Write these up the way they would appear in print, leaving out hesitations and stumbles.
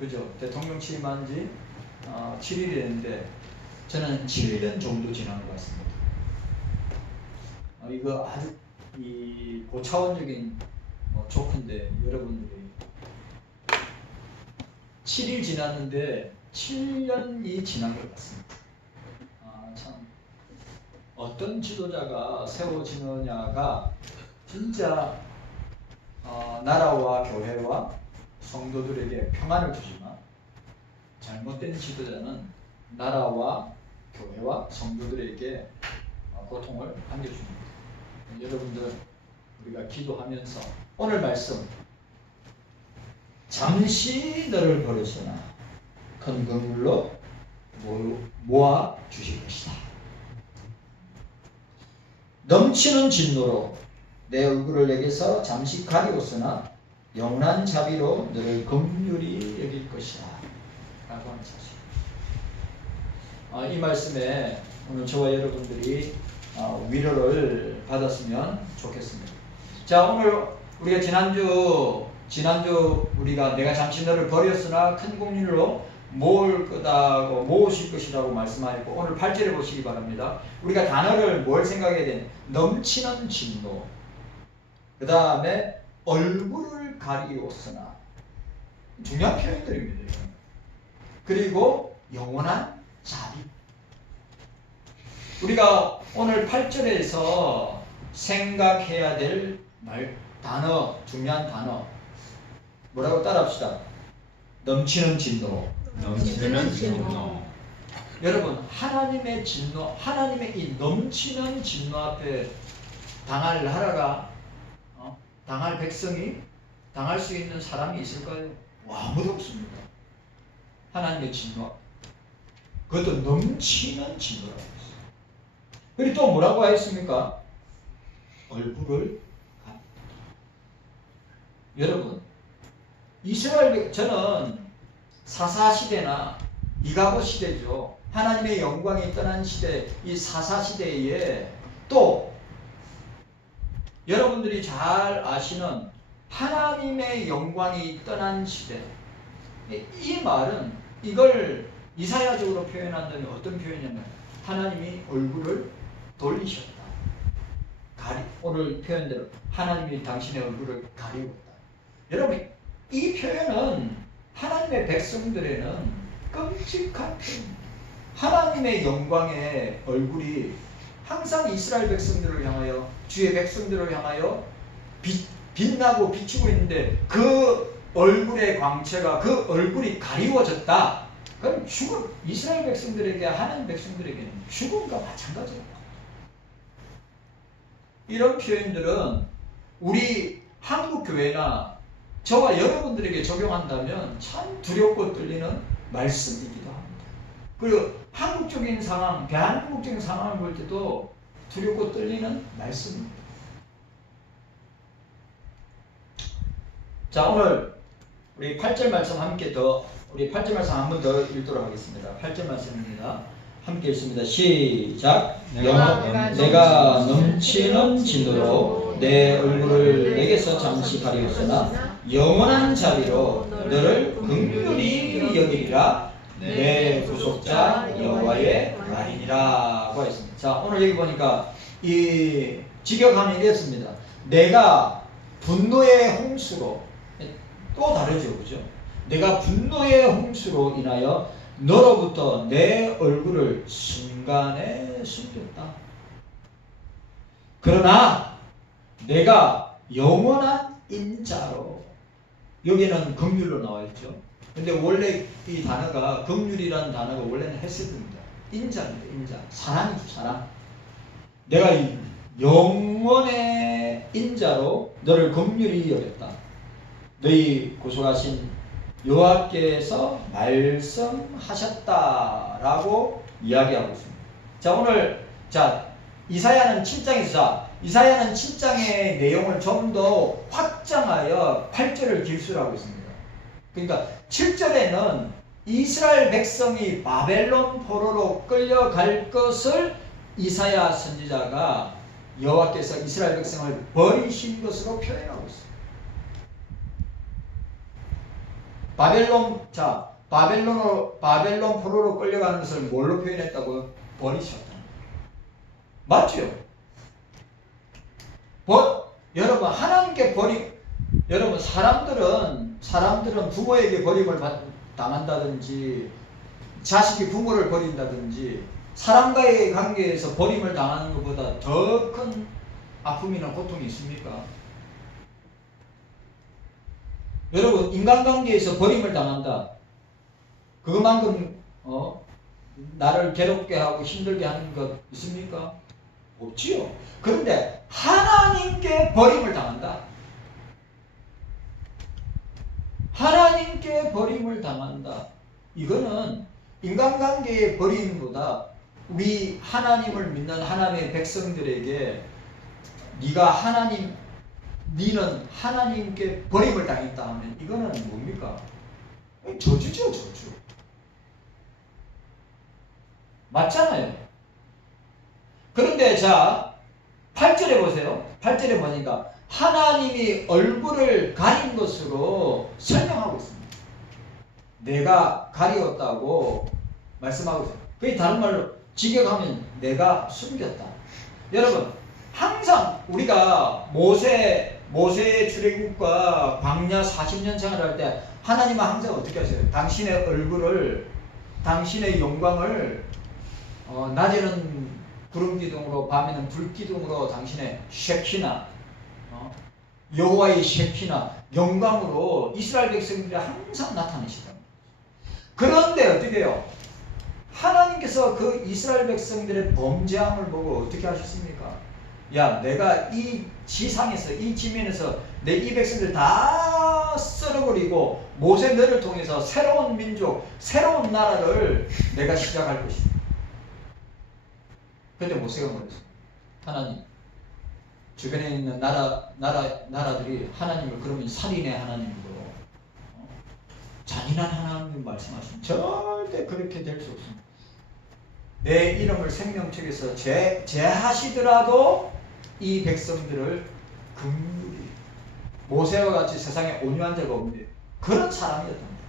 그죠? 대통령 취임한 지 7일이 됐는데 저는 7년 정도 지난 것 같습니다. 이거 아주 이 고차원적인 조건데 여러분들이 7일 지났는데 7년이 지난 것 같습니다. 참 어떤 지도자가 세워지느냐가 진짜 나라와 교회와 성도들에게 평안을 주지만 잘못된 지도자는 나라와 교회와 성도들에게 고통을 안겨줍니다. 여러분들 우리가 기도하면서 오늘 말씀 잠시 너를 버렸으나 큰 긍휼로 모아 주실 것이다. 넘치는 진노로 내 얼굴을 내게서 잠시 가리웠으나 영원한 자비로 너를 긍휼히 여길 것이다 라고 하는 사실. 이 말씀에 오늘 저와 여러분들이 위로를 받았으면 좋겠습니다. 자, 오늘 우리가 지난주 우리가 내가 잠시 너를 버렸으나 큰 긍휼로 모을 거다고 모으실 것이라고 말씀하였고, 오늘 8절에 보시기 바랍니다. 우리가 단어를 뭘 생각해야 되냐? 넘치는 진노, 그 다음에 얼굴을 가리웠으나, 중요한 표현들입니다. 그리고 영원한 자비. 우리가 오늘 8절에서 생각해야 될 단어, 중요한 단어 뭐라고 따라합시다. 넘치는 진노. 넘치는 진노. 여러분, 하나님의 진노, 하나님의 이 넘치는 진노 앞에 당할 나라가 당할 백성이 당할 수 있는 사람이 있을까요? 아무도 없습니다. 하나님의 진노, 그것도 넘치는 진노라고 했어요. 그리고 또 뭐라고 하였습니까? 얼굴을 가리웠다. 여러분, 이스라엘, 저는 사사시대나 이가고 시대죠. 하나님의 영광이 떠난 시대, 이 사사시대에 또 여러분들이 잘 아시는 하나님의 영광이 떠난 시대, 이 말은 이걸 이사야적으로 표현한다면 어떤 표현이냐면 하나님이 얼굴을 돌리셨다. 오늘 표현대로 하나님이 당신의 얼굴을 가리웠다. 여러분, 이 표현은 하나님의 백성들에는 끔찍한 표현입니다. 하나님의 영광의 얼굴이 항상 이스라엘 백성들을 향하여, 주의 백성들을 향하여 빛나고 비추고 있는데 그 얼굴의 광채가, 그 얼굴이 가리워졌다. 그럼 죽음, 이스라엘 백성들에게, 하나님 백성들에게는 죽음과 마찬가지입니다. 이런 표현들은 우리 한국 교회나 저와 여러분들에게 적용한다면 참 두렵고 떨리는 말씀이기도 합니다. 그리고 한국적인 상황, 대한민국적인 상황을 볼 때도 두렵고 떨리는 말씀입니다. 자, 오늘 우리 8절 말씀 함께 우리 8절 말씀 한 번 더 읽도록 하겠습니다. 8절 말씀입니다. 함께 읽습니다. 시작. 내가 넘치는 진노로 내 얼굴을 내게서 잠시 가리웠으나 영원한 자비로 너를 긍휼히 여기리라. 내 구속자 여호와의 말이니라고 했습니다. 자, 오늘 여기 보니까 이 직역하면 이랬습니다. 내가 분노의 홍수로, 또 다르죠, 그죠? 내가 분노의 홍수로 인하여 너로부터 내 얼굴을 순간에 숨겼다. 그러나 내가 영원한 인자로, 여기는 긍휼로 나와 있죠. 근데 원래 이 단어가, 긍휼이라는 단어가 원래는 헤세드입니다. 인자입니다. 인자. 사랑이죠, 사랑. 내가 영원의 인자로 너를 긍휼히 여겼다. 너희 구속하신 여호와께서 말씀하셨다라고 이야기하고 있습니다. 자, 오늘 이사야는 7장의 내용을 좀 더 확장하여 8절을 길수하고 있습니다. 그러니까 7절에는 이스라엘 백성이 바벨론 포로로 끌려갈 것을 이사야 선지자가 여호와께서 이스라엘 백성을 버리신 것으로 표현하고 있습니다. 바벨론 포로로 끌려가는 것을 뭘로 표현했다고요? 버리셨다. 맞죠? 여러분, 하나님께 여러분, 사람들은 부모에게 버림을 당한다든지, 자식이 부모를 버린다든지, 사람과의 관계에서 버림을 당하는 것보다 더 큰 아픔이나 고통이 있습니까? 여러분, 인간관계에서 버림을 당한다. 그것만큼 나를 괴롭게 하고 힘들게 하는 것 있습니까? 없지요. 그런데 하나님께 버림을 당한다. 하나님께 버림을 당한다. 이거는 인간관계의 버림보다 우리 하나님을 믿는 하나님의 백성들에게 니는 하나님께 버림을 당했다 하면 이거는 뭡니까? 저주죠, 저주. 맞잖아요. 그런데 자, 8절에 보세요. 8절에 뭐니까? 하나님이 얼굴을 가린 것으로 설명하고 있습니다. 내가 가리웠다고 말씀하고 있어요. 그게 다른 말로 직역하면 내가 숨겼다. 여러분, 항상 우리가 모세의 출애굽과 광야 40년 생활할 때 하나님은 항상 어떻게 하세요? 당신의 얼굴을, 당신의 영광을 낮에는 구름 기둥으로, 밤에는 불 기둥으로 당신의 쉐키나, 여호와의 쉐키나 영광으로 이스라엘 백성들이 항상 나타내시다. 그런데 어떻게 해요? 하나님께서 그 이스라엘 백성들의 범죄함을 보고 어떻게 하셨습니까? 야, 내가 이 지상에서, 이 지면에서 내 이 백성들 다 썰어버리고 모세 너를 통해서 새로운 민족, 새로운 나라를 내가 시작할 것이다. 근데 모세가 뭐랬어? 하나님, 주변에 있는 나라들이 하나님을 그러면 살인의 하나님으로, 잔인한 하나님 말씀하시면 절대 그렇게 될 수 없습니다. 내 이름을 생명책에서 제하시더라도 이 백성들을 긍휼히, 모세와 같이 세상에 온유한 자가 없는데 그런 사람이었답니다.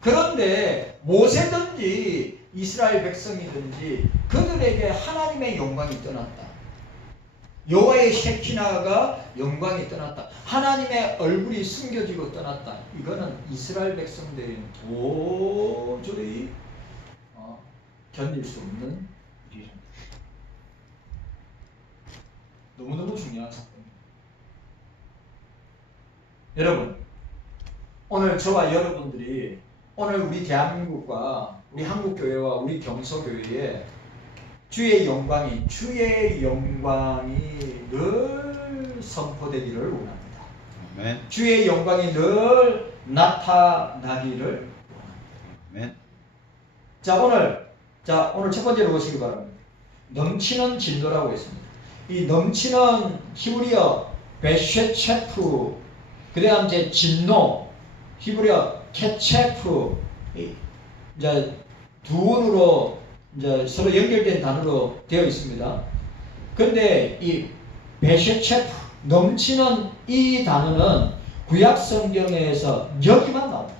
그런데 모세든지 이스라엘 백성이든지 그들에게 하나님의 영광이 떠났다. 여호와의 셰키나가 영광이 떠났다. 하나님의 얼굴이 숨겨지고 떠났다. 이거는 이스라엘 백성들이 도저히 견딜 수 없는 일이랍니다. 너무너무 중요한 사건입니다. 여러분, 오늘 저와 여러분들이 오늘 우리 대한민국과 우리 한국교회와 우리 경서교회에 주의 영광이 늘 선포되기를 원합니다. 아멘. 주의 영광이 늘 나타나기를 원합니다. 아멘. 자, 오늘 첫 번째로 보시기 바랍니다. 넘치는 진노라고 했습니다. 이 넘치는 히브리어 베쉐체프, 그 다음 이제 진노, 히브리어 케체프, 이제 두 원으로 이제 서로 연결된 단어로 되어 있습니다. 그런데 이 베쉐체프, 넘치는 이 단어는 구약 성경에서 여기만 나옵니다.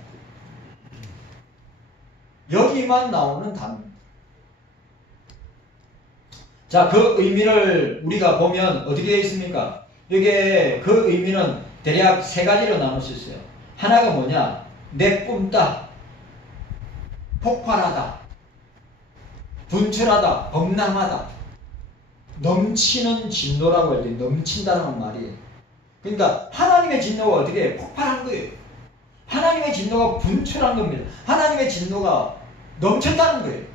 여기만 나오는 단어입니다. 자, 그 의미를 우리가 보면 어떻게 되어 있습니까? 이게 그 의미는 대략 세 가지로 나눌 수 있어요. 하나가 뭐냐? 내뿜다, 폭발하다, 분출하다, 범람하다. 넘치는 진노라고 할 때 넘친다는 말이에요. 그러니까 하나님의 진노가 어떻게 해요? 폭발한 거예요. 하나님의 진노가 분출한 겁니다. 하나님의 진노가 넘쳤다는 거예요.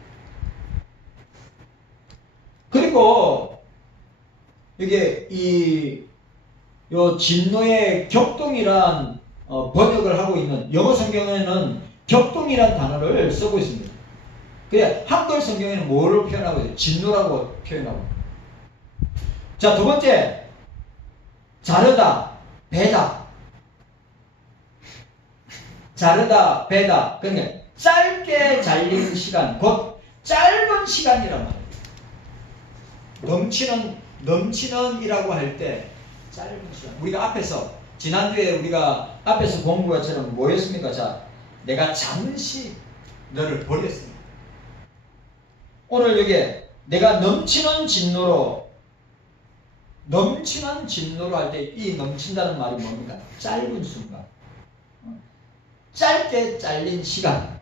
그리고 이게 요 진노의 격동이란 번역을 하고 있는 영어 성경에는 격동이란 단어를 쓰고 있습니다. 그냥 한글 성경에는 뭐를 표현하고 있어요? 진노라고 표현하고 있습니다. 자, 두 번째, 자르다, 베다. 자르다, 베다. 그러니까 짧게 잘리는 시간, 곧 짧은 시간이란 말이에요. 넘치는이라고 할 때 짧은 시간. 우리가 앞에서 지난주에 우리가 앞에서 본 것처럼 뭐였습니까? 자, 내가 잠시 너를 버렸습니다. 오늘 여기에 내가 넘치는 진노로 할 때 이 넘친다는 말이 뭡니까? 짧은 순간, 짧게 잘린 시간,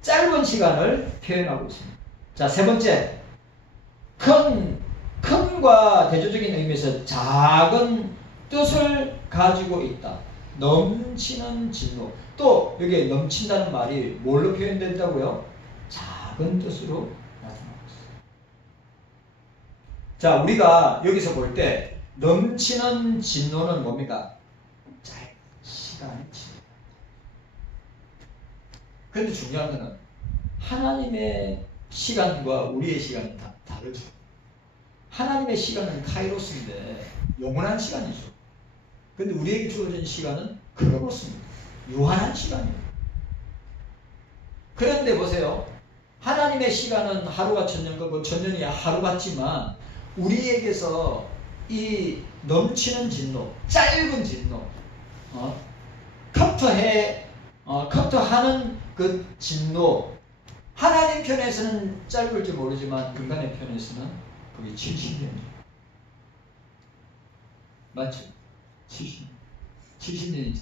짧은 시간을 표현하고 있습니다. 자, 세 번째, 큰과 대조적인 의미에서 작은 뜻을 가지고 있다. 넘치는 진노. 또 여기에 넘친다는 말이 뭘로 표현된다고요? 작은 뜻으로 나타나고 있어요. 자, 우리가 여기서 볼 때 넘치는 진노는 뭡니까? 짧은 시간의 진노. 그런데 중요한 것은 하나님의 시간과 우리의 시간은 다 다르죠. 하나님의 시간은 카이로스인데 영원한 시간이죠. 그런데 우리에게 주어진 시간은 크로노스입니다. 유한한 시간이에요. 그런데 보세요. 하나님의 시간은 하루가 천년 같고 천년이 하루 같지만 우리에게서 이 넘치는 진노, 짧은 진노, 커트하는 그 진노, 하나님 편에서는 짧을지 모르지만 인간의 편에서는 그게 70년이에요. 맞죠? 70년이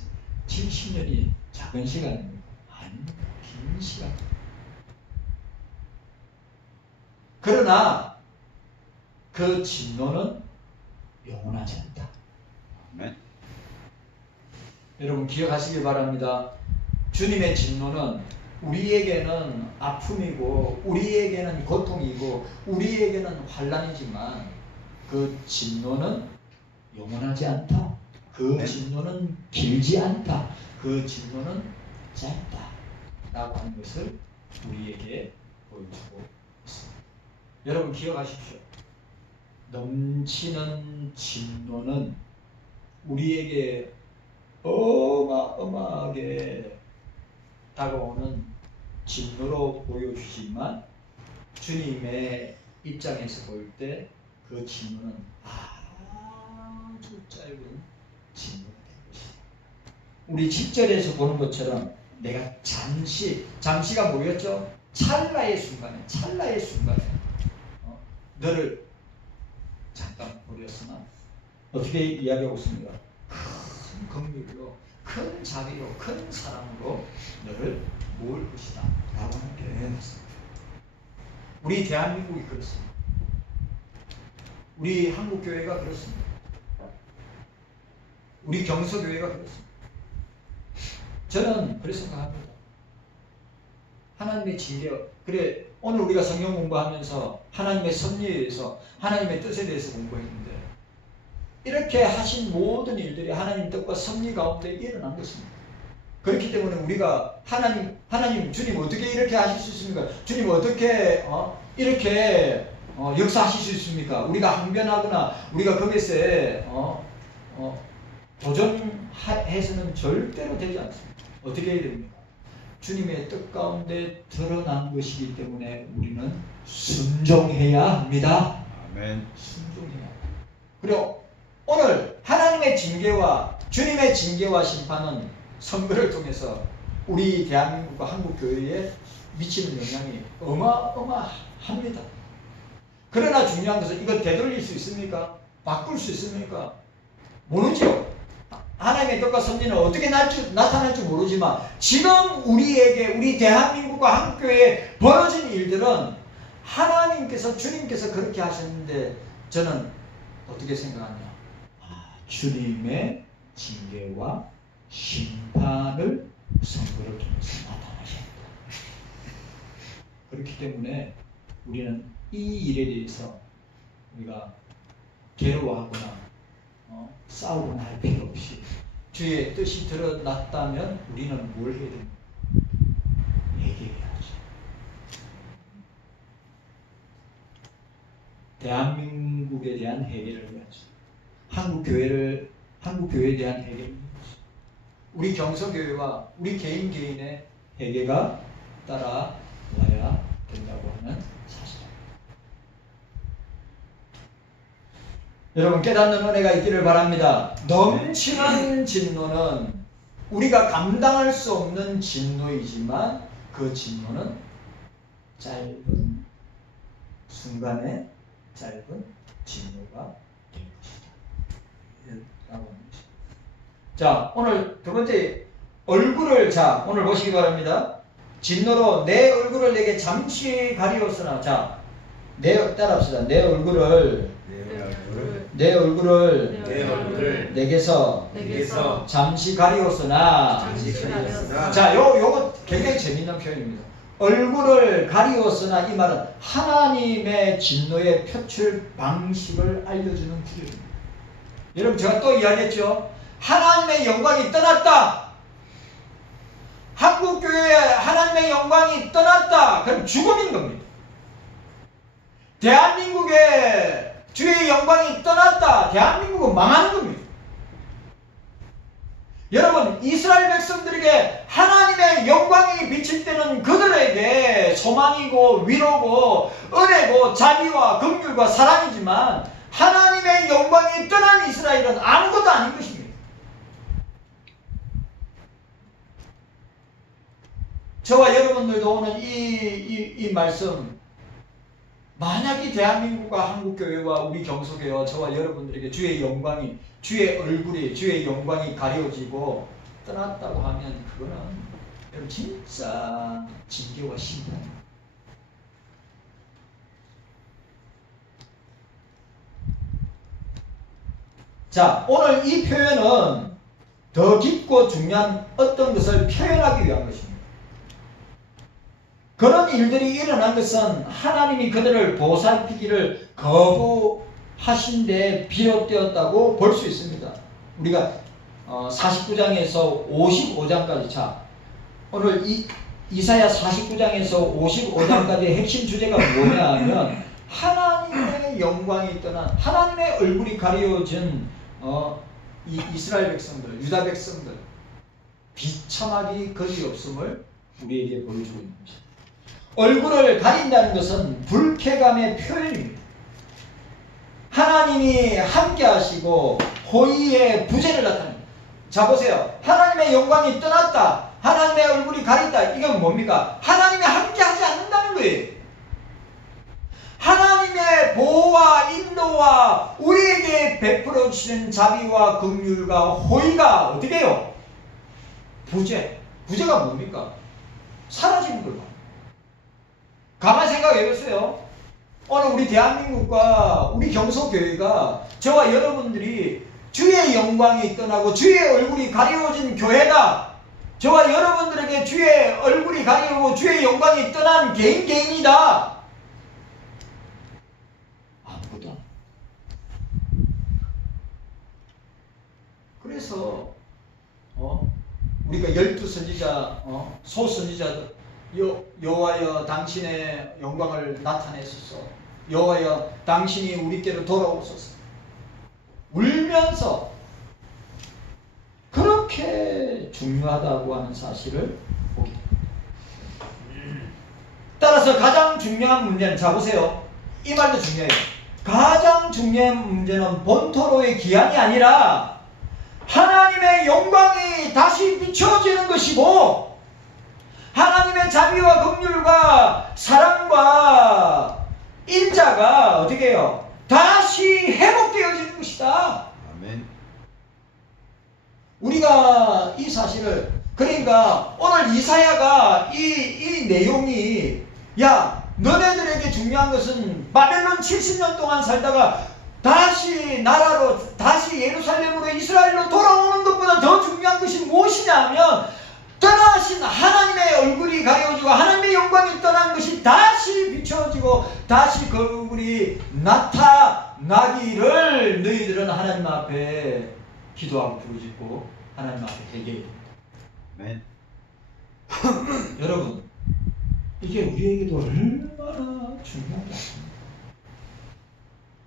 작은 시간입니다. 아닙니다. 긴 시간. 그러나 그 진노는 영원하지 않다. 아멘. 여러분 기억하시길 바랍니다. 주님의 진노는 우리에게는 아픔이고 우리에게는 고통이고 우리에게는 환난이지만 그 진노는 영원하지 않다. 그 진노는 길지 않다. 그 진노는 짧다. 라고 하는 것을 우리에게 보여주고 있습니다. 여러분 기억하십시오. 넘치는 진노는 우리에게 어마어마하게 다가오는 진노로 보여주지만 주님의 입장에서 볼 때 그 진노는 아주 짧은 진노가 된 것이다. 우리 10절에서 보는 것처럼 내가 잠시가 뭐였죠? 찰나의 순간에 너를 잠깐 버렸으나 어떻게 이야기하고 있습니까? 큰 긍휼로, 큰 자비로, 큰 사랑으로 너를 모을 것이다 라고 하는 표현이었습니다. 우리 대한민국이 그렇습니다. 우리 한국교회가 그렇습니다. 우리 경서교회가 그렇습니다. 저는 그렇게 생각합니다. 하나님의 징계, 그래 오늘 우리가 성경 공부하면서 하나님의 섭리에 대해서 하나님의 뜻에 대해서 공부했는데 이렇게 하신 모든 일들이 하나님 뜻과 섭리 가운데 일어난 것입니다. 그렇기 때문에 우리가 하나님 주님 어떻게 이렇게 하실 수 있습니까? 주님 어떻게 이렇게 역사하실 수 있습니까? 우리가 항변하거나 우리가 거기서 도전해서는 절대로 되지 않습니다. 어떻게 해야 됩니까? 주님의 뜻 가운데 드러난 것이기 때문에 우리는 순종해야 합니다. 아멘. 순종해야 합니다. 그리고 오늘 하나님의 징계와 주님의 징계와 심판은 선거를 통해서 우리 대한민국과 한국교회에 미치는 영향이 어마어마합니다. 그러나 중요한 것은 이걸 되돌릴 수 있습니까? 바꿀 수 있습니까? 모르죠. 하나님의 뜻과 섭리는 어떻게 나타날지 모르지만 지금 우리에게 우리 대한민국과 한국교회에 벌어진 일들은 하나님께서 주님께서 그렇게 하셨는데 저는 어떻게 생각하냐? 주님의 징계와 심판을 선거를 통해서 나타나셨다. 그렇기 때문에 우리는 이 일에 대해서 우리가 괴로워하거나 싸우거나 할 필요 없이 주의 뜻이 드러났다면 우리는 뭘 해야 됩니까? 회개해야죠. 대한민국에 대한 회개를 해야죠. 한국교회에 대한 회개를 해야죠. 우리 경서교회와 우리 개인의 회개가 따라와야 된다고 하는 사실입니다. 여러분 깨닫는 은혜가 있기를 바랍니다. 넘치는 진노는 우리가 감당할 수 없는 진노이지만 그 진노는 짧은 순간의 짧은 진노가 된 것이다. 라고 하는 것이다. 자, 오늘 두 번째 얼굴을 오늘 보시기 바랍니다. 진노로 내 얼굴을 내게 잠시 가리웠으나 따라합시다. 내 얼굴을 내게서 잠시 가리웠으나 자, 요거 굉장히 재밌는 표현입니다. 얼굴을 가리웠으나 이 말은 하나님의 진노의 표출 방식을 알려주는 구절입니다. 여러분 제가 또 이야기했죠. 하나님의 영광이 떠났다. 한국교회에 하나님의 영광이 떠났다. 그럼 죽음인 겁니다. 대한민국에 주의 영광이 떠났다. 대한민국은 망하는 겁니다. 여러분 이스라엘 백성들에게 하나님의 영광이 비칠 때는 그들에게 소망이고 위로고 은혜고 자비와 긍휼과 사랑이지만 하나님의 영광이 떠난 이스라엘은 아무것도 아닌 것입니다. 저와 여러분들도 오늘 이 말씀 만약에 대한민국과 한국교회와 우리 경소교회와 저와 여러분들에게 주의 얼굴이 주의 영광이 가려지고 떠났다고 하면 그거는 여러분 진짜 징계와 심판입니다. 자, 오늘 이 표현은 더 깊고 중요한 어떤 것을 표현하기 위한 것입니다. 그런 일들이 일어난 것은 하나님이 그들을 보살피기를 거부하신 데 비롯되었다고 볼 수 있습니다. 우리가 49장에서 55장까지 오늘 이사야 49장에서 55장까지의 핵심 주제가 뭐냐 하면 하나님의 영광이 떠난 하나님의 얼굴이 가려진 이 이스라엘 백성들, 유다 백성들 비참하기 거리없음을 우리에게 보여주고 있는 것입니다. 얼굴을 가린다는 것은 불쾌감의 표현입니다. 하나님이 함께 하시고 호의의 부재를 나타냅니다. 자 보세요. 하나님의 영광이 떠났다. 하나님의 얼굴이 가린다. 이건 뭡니까? 하나님이 함께 하지 않는다는 거예요. 하나님의 보호와 인도와 우리에게 베풀어 주시는 자비와 긍휼과 호의가 어떻게 해요? 부재가 뭡니까? 사라지는 거예요. 가만히 생각해 보세요. 오늘 우리 대한민국과 우리 경소교회가 저와 여러분들이 주의 영광이 떠나고 주의 얼굴이 가려워진 교회다. 저와 여러분들에게 주의 얼굴이 가려워 주의 영광이 떠난 개인이다. 아무것도 안. 그래서 우리가 12선지자 소선지자들 여호와여 당신의 영광을 나타내소서. 여호와여 당신이 우리께로 돌아오소서. 울면서 그렇게 중요하다고 하는 사실을 보게 됩니다. 따라서 가장 중요한 문제는 자 보세요. 이 말도 중요해요. 가장 중요한 문제는 본토로의 기한이 아니라 하나님의 영광이 다시 비춰지는 것이고 하나님의 자비와 긍휼과 사랑과 인자가 어떻게 해요? 다시 회복되어지는 것이다. 아멘. 우리가 이 사실을 그러니까 오늘 이사야가 이 내용이 너네들에게 중요한 것은 바벨론 70년 동안 살다가 다시 나라로 다시 예루살렘으로 이스라엘로 돌아오는 것보다 더 중요한 것이 무엇이냐 하면 떠나신 하나님의 얼굴이 가려지고 하나님의 영광이 떠난 것이 다시 비춰지고 다시 그 얼굴이 나타나기를 너희들은 하나님 앞에 기도하고 부르짖고 하나님 앞에 회개해야 됩니다. 여러분 이게 우리에게도 얼마나 중요한지 아십니까?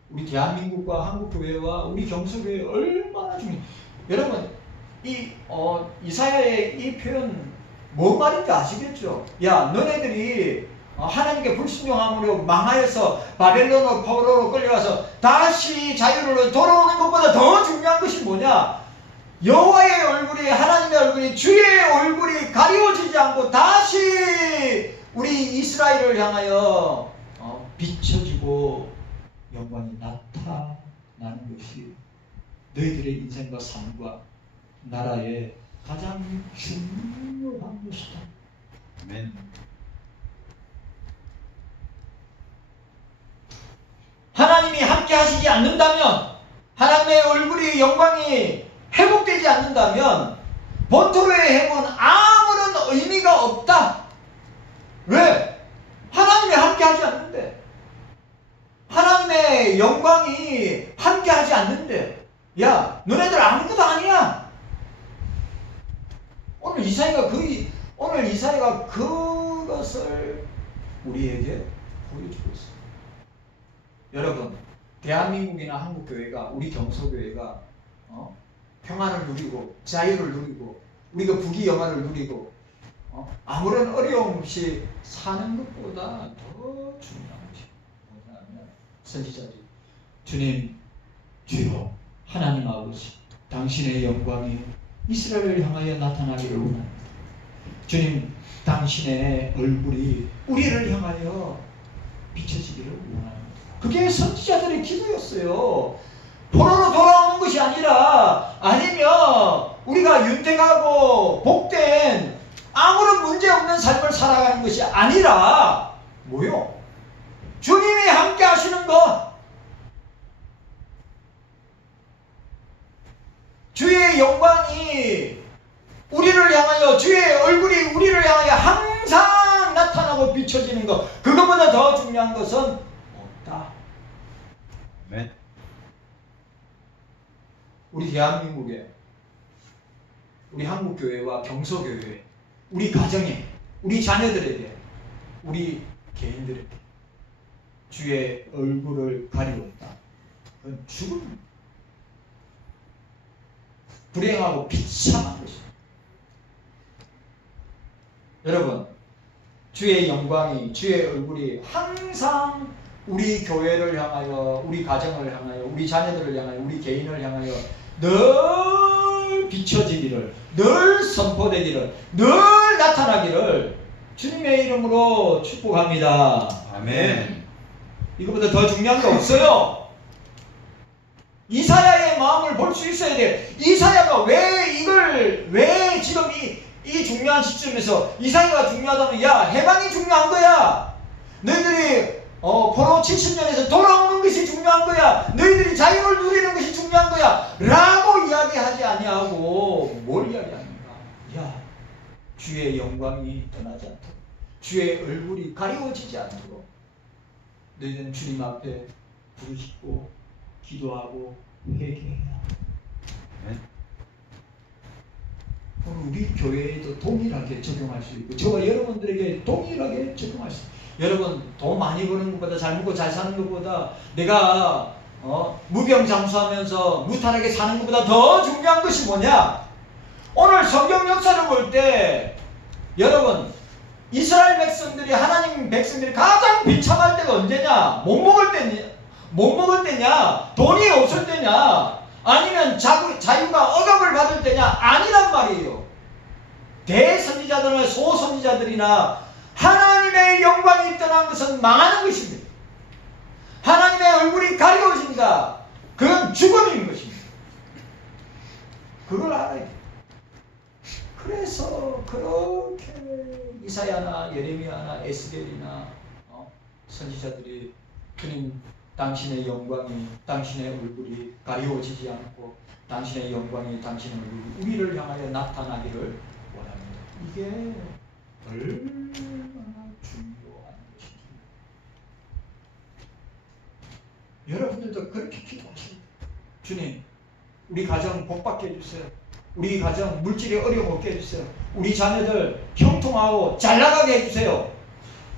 우리 대한민국과 한국교회와 우리 경서교회 얼마나 중요해요. 여러분 이사야의 이 표현 뭔 말인지 아시겠죠? 너네들이 하나님께 불순종함으로 망하여서 바벨론으로 포로로 끌려가서 다시 자유로 돌아오는 것보다 더 중요한 것이 뭐냐? 여호와의 얼굴이, 하나님의 얼굴이, 주의 얼굴이 가리워지지 않고 다시 우리 이스라엘을 향하여 비춰지고 영광이 나타나는 것이 너희들의 인생과 삶과 나라의 가장 중요한 것이다. 아멘. 하나님이 함께 하시지 않는다면, 하나님의 얼굴이, 영광이 회복되지 않는다면 본토로의 회복은 아무런 의미가 없다. 왜? 하나님이 함께 하지 않는데, 하나님의 영광이 함께 하지 않는데, 야, 너네들 아무것도 아니야. 오늘 이사야가 그것을 우리에게 보여주고 있습니다. 여러분, 대한민국이나 한국교회가, 우리 경서교회가 평안을 누리고 자유를 누리고 우리가 부귀영화를 누리고 아무런 어려움 없이 사는 것보다 더 중요한 것이 뭐냐면, 선지자들이 주님, 주여, 하나님 아버지, 당신의 영광이 이스라엘을 향하여 나타나기를 원합니다. 주님, 당신의 얼굴이 우리를 향하여 비춰지기를 원합니다. 그게 선지자들의 기도였어요. 포로로 돌아오는 것이 아니라, 아니면 우리가 윤택하고 복된 아무런 문제 없는 삶을 살아가는 것이 아니라 뭐요? 주님이 함께 하시는 것, 주의 영광이 우리를 향하여, 주의 얼굴이 우리를 향하여 항상 나타나고 비춰지는 것, 그것보다 더 중요한 것은 없다. 아멘. 우리 대한민국에, 우리 한국교회와 경서교회, 우리 가정에, 우리 자녀들에게, 우리 개인들에게 주의 얼굴을 가리웠다. 그건 죽음, 불행하고 비참한 것입니다. 여러분, 주의 영광이, 주의 얼굴이 항상 우리 교회를 향하여, 우리 가정을 향하여, 우리 자녀들을 향하여, 우리 개인을 향하여 늘 비춰지기를, 늘 선포되기를, 늘 나타나기를 주님의 이름으로 축복합니다. 아멘. 이거보다 더 중요한 거 없어요. 이사야의 마음을 볼 수 있어야 돼요. 이사야가 왜 지금 이 중요한 시점에서 이사야가 중요하다면, 야, 해방이 중요한 거야. 너희들이 포로 70년에서 돌아오는 것이 중요한 거야. 너희들이 자유를 누리는 것이 중요한 거야. 라고 이야기하지 아니하고 뭘 이야기합니까? 야, 주의 영광이 떠나지 않도록, 주의 얼굴이 가리워지지 않도록 너희는 주님 앞에 부르짖고 기도하고 회개해야. 오늘 우리 교회에도 동일하게 적용할 수 있고, 저와 여러분들에게 동일하게 적용할 수 있고, 여러분, 돈 많이 버는 것보다, 잘 먹고 잘 사는 것보다, 내가 무병장수하면서 무탈하게 사는 것보다 더 중요한 것이 뭐냐? 오늘 성경 역사를 볼 때, 여러분, 이스라엘 백성들이, 하나님 백성들이 가장 비참할 때가 언제냐? 못 먹을 때냐? 돈이 없을 때냐? 아니면 자유가 억압을 받을 때냐? 아니란 말이에요. 대선지자들이나 소선지자들이나 하나님의 영광이 떠난 것은 망하는 것입니다. 하나님의 얼굴이 가려워진다. 그건 죽음인 것입니다. 그걸 알아야 돼요. 그래서 그렇게 이사야나 예레미야나 에스겔이나 선지자들이 주님, 당신의 영광이, 당신의 얼굴이 가리워지지 않고 당신의 영광이, 당신의 얼굴이 우리를 향하여 나타나기를 원합니다. 이게 얼마나 중요한 것인지. 여러분들도 그렇게 기도하십니다. 주님, 우리 가정 복받게 해주세요. 우리 가정 물질이 어려움 없게 해주세요. 우리 자녀들 형통하고 잘 나가게 해주세요.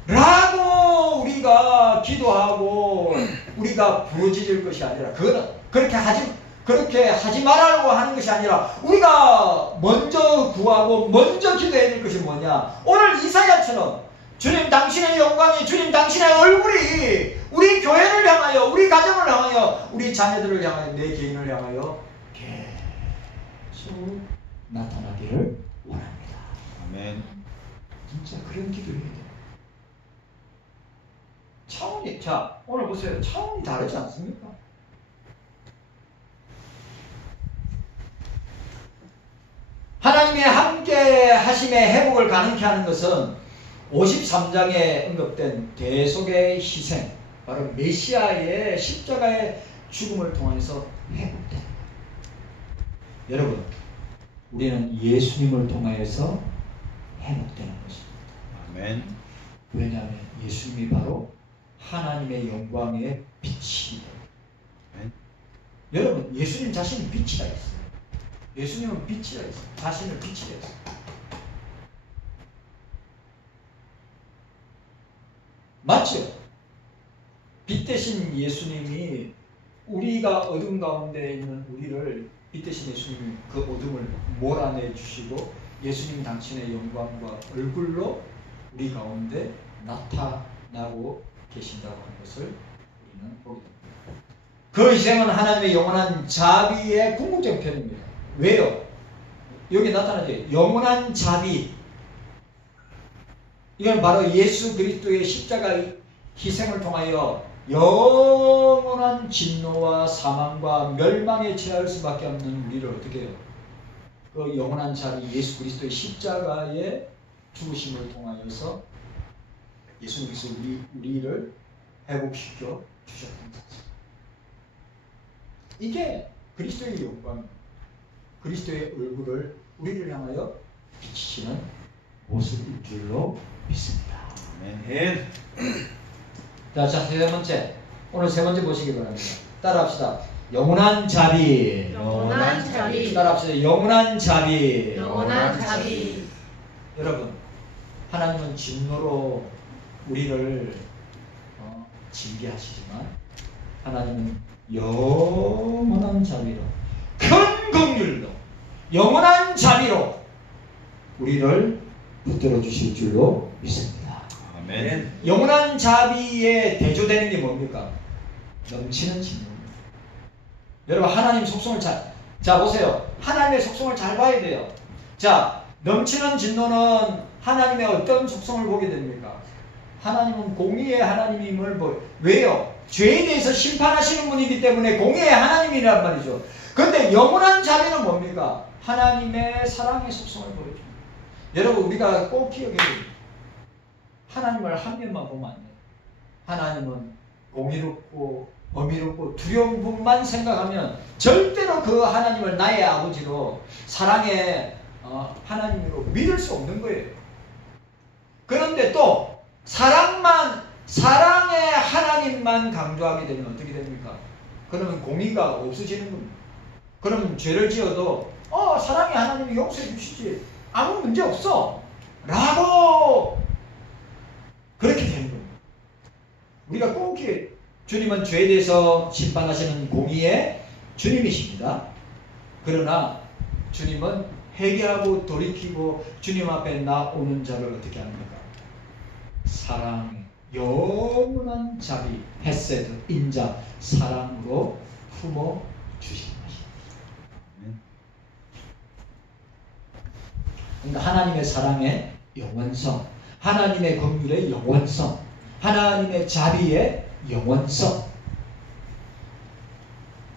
라고 우리가 기도하고 우리가 부르짖을 것이 아니라, 그렇게 하지 말라고 하는 것이 아니라, 우리가 먼저 구하고 먼저 기도해야 될 것이 뭐냐? 오늘 이사야처럼 주님 당신의 영광이, 주님 당신의 얼굴이 우리 교회를 향하여, 우리 가정을 향하여, 우리 자녀들을 향하여, 내 개인을 향하여 계속 나타나기를 원합니다. 아멘. 진짜 그런 기도를 해야 돼요. 차원이, 자 오늘 보세요. 차원이 다르지 않습니까? 하나님의 함께 하심의 회복을 가능케 하는 것은 53장에 언급된 대속의 희생, 바로 메시아의 십자가의 죽음을 통해서 회복되는 거예요. 여러분, 우리는 예수님을 통하여서 회복되는 것입니다. 아멘. 왜냐하면 예수님이 바로 하나님의 영광의 빛이기 때문에. 여러분, 예수님 자신이 빛이라 했어요. 예수님은 빛이라 했어요. 자신을 빛이라 했어요. 맞죠? 빛 대신 예수님이, 우리가 어둠 가운데 있는 우리를 빛 대신 예수님이 그 어둠을 몰아내 주시고 예수님 당신의 영광과 얼굴로 우리 가운데 나타나고 계신다고 하는 것을 우리는 보게 됩니다. 그 희생은 하나님의 영원한 자비의 궁극적 표현입니다. 왜요? 여기 나타나죠. 영원한 자비. 이건 바로 예수 그리스도의 십자가 희생을 통하여 영원한 진노와 사망과 멸망에 처할 수밖에 없는 우리를 어떻게 해요? 그 영원한 자비 예수 그리스도의 십자가의 죽으심을 통하여서 예수님께서 우리를 회복시켜 주셨던 거죠. 이게 그리스도의 영광, 그리스도의 얼굴을 우리를 향하여 비치시는 모습일 줄로 믿습니다. 아멘. 자, 세 번째. 오늘 세 번째 보시기 바랍니다. 따라합시다. 영원한 자비. 영원한 자비. 따라합시다. 영원한 자비. 영원한 자비. 여러분, 하나님은 진노로 우리를 징계하시지만 하나님은 영원한 자비로, 큰 긍휼로, 영원한 자비로 우리를 붙들어 주실 줄로 믿습니다. 아멘. 영원한 자비에 대조되는 게 뭡니까? 넘치는 진노입니다. 여러분, 하나님 속성을 자 보세요. 하나님의 속성을 잘 봐야 돼요. 자, 넘치는 진노는 하나님의 어떤 속성을 보게 됩니까? 하나님은 공의의 하나님임을 왜요? 죄에 대해서 심판하시는 분이기 때문에 공의의 하나님이란 말이죠. 그런데 영원한 자비는 뭡니까? 하나님의 사랑의 속성을 보여줍니다. 여러분, 우리가 꼭 기억해야 됩니다. 하나님을 한 면만 보면 안 돼요. 하나님은 공의롭고 어미롭고 두려운 분만 생각하면 절대로 그 하나님을 나의 아버지로, 사랑의 하나님으로 믿을 수 없는 거예요. 그런데 또 사랑의 하나님만 강조하게 되면 어떻게 됩니까? 그러면 공의가 없어지는 겁니다. 그러면 죄를 지어도 사랑의 하나님이 용서해 주시지, 아무 문제 없어 라고 그렇게 되는 겁니다. 우리가 꼭 주님은 죄에 대해서 심판하시는 공의의 주님이십니다. 그러나 주님은 회개하고 돌이키고 주님 앞에 나오는 자를 어떻게 합니까? 사랑의 영원한 자비, 헤세드, 인자, 사랑으로 품어 주시는 것입니다. 그러니까 하나님의 사랑의 영원성, 하나님의 긍휼의 영원성, 하나님의 자비의 영원성.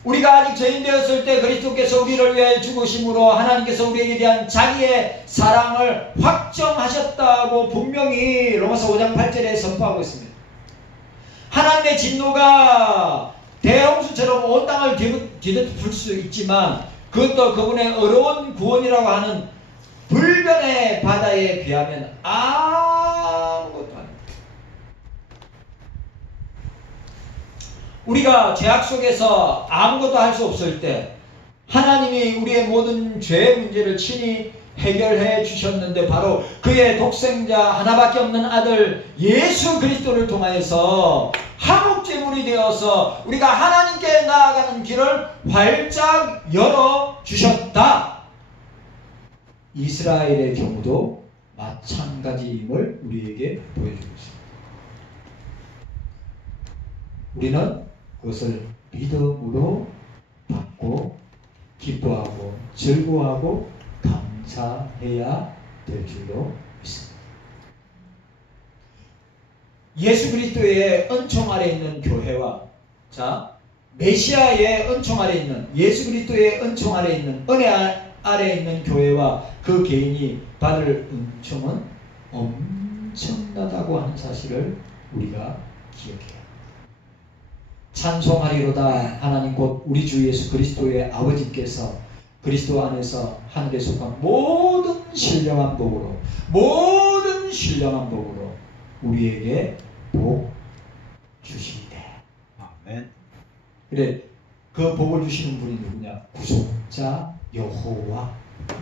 우리가 아직 죄인 되었을 때 그리스도께서 우리를 위해 죽으심으로 하나님께서 우리에게 대한 자기의 사랑을 확정하셨다고 분명히 로마서 5장 8절에 선포하고 있습니다. 하나님의 진노가 대홍수처럼 온 땅을 뒤덮을 수 있지만 그것도 그분의 어려운 구원이라고 하는 불변의 바다에 비하면 아무것도 아닙니다. 우리가 죄악 속에서 아무것도 할 수 없을 때 하나님이 우리의 모든 죄 문제를 친히 해결해 주셨는데 바로 그의 독생자 하나밖에 없는 아들 예수 그리스도를 통하여서 화목제물이 되어서 우리가 하나님께 나아가는 길을 활짝 열어 주셨다. 이스라엘의 경우도 마찬가지입니다. 한 가지임을 우리에게 보여주고 있습니다. 우리는 그것을 믿음으로 받고 기뻐하고 즐거워하고 감사해야 될 줄로 믿습니다. 예수 그리스도의 은총 아래 있는 교회와 메시아의 은총 아래 있는 예수 그리스도의 은총 아래 있는 은혜 아래 있는 교회와 그 개인이 받을 은총은 엄청나다고 하는 사실을 우리가 기억해야 합니다. 찬송하리로다. 하나님 곧 우리 주 예수 그리스도의 아버지께서 그리스도 안에서 하늘에 속한 모든 신령한 복으로 우리에게 복 주시리되. 아멘. 그래, 그 복을 주시는 분이 누구냐? 구속자 여호와.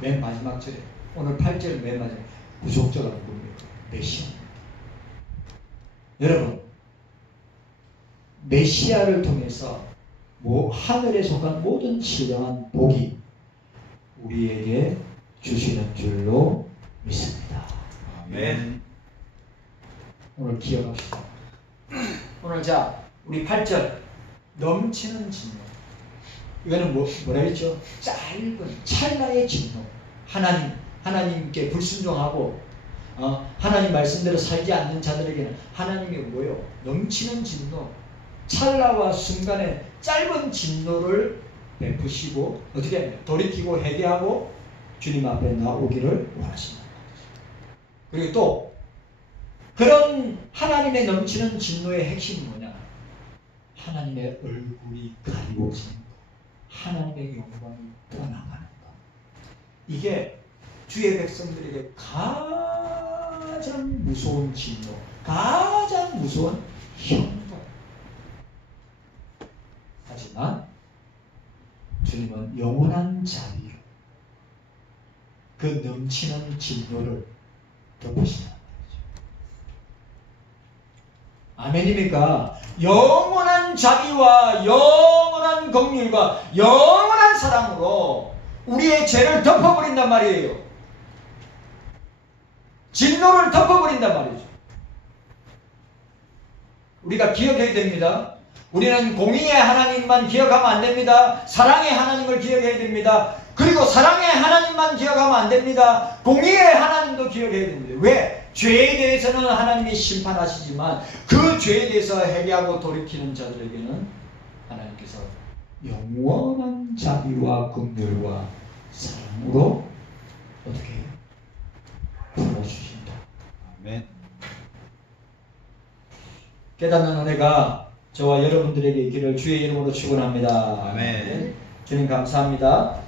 맨 마지막 절에 오늘 8절 맨 마지막 구속자가 누구입니까? 메시아. 여러분, 메시아를 통해서 하늘에 속한 모든 신령한 복이 우리에게 주시는 줄로 믿습니다. 아멘. 오늘 기억합시다. 오늘 우리 8절 넘치는 진노. 이거는 뭐라 했죠? 짧은 찰나의 진노. 하나님께 불순종하고 하나님 말씀대로 살지 않는 자들에게는 하나님이 뭐요? 넘치는 진노. 찰나와 순간의 짧은 진노를 베푸시고 어떻게 합니까? 돌이키고 회개하고 주님 앞에 나오기를 원하신다. 그리고 또 그런 하나님의 넘치는 진노의 핵심이 뭐냐? 하나님의 얼굴이 가리워지는 것, 하나님의 영광이 떠나가는 것. 이게 주의 백성들에게 가장 무서운 진노, 가장 무서운 형벌. 하지만 주님은 영원한 자비로 그 넘치는 진노를 덮으신다. 아멘입니까? 영원한 자비와 영원한 긍휼과 영원한 사랑으로 우리의 죄를 덮어버린단 말이에요. 진노를 덮어버린단 말이죠. 우리가 기억해야 됩니다. 우리는 공의의 하나님만 기억하면 안 됩니다. 사랑의 하나님을 기억해야 됩니다. 그리고 사랑의 하나님만 기억하면 안 됩니다. 공의의 하나님도 기억해야 됩니다. 왜? 죄에 대해서는 하나님이 심판하시지만 그 죄에 대해서 회개하고 돌이키는 자들에게는 하나님께서 영원한 자비와 긍휼과 사랑으로 어떻게 해요? 풀어주신다. 아멘. 깨닫는 은혜가 저와 여러분들에게 있기를 주의 이름으로 축원합니다. 아멘. 주님 감사합니다.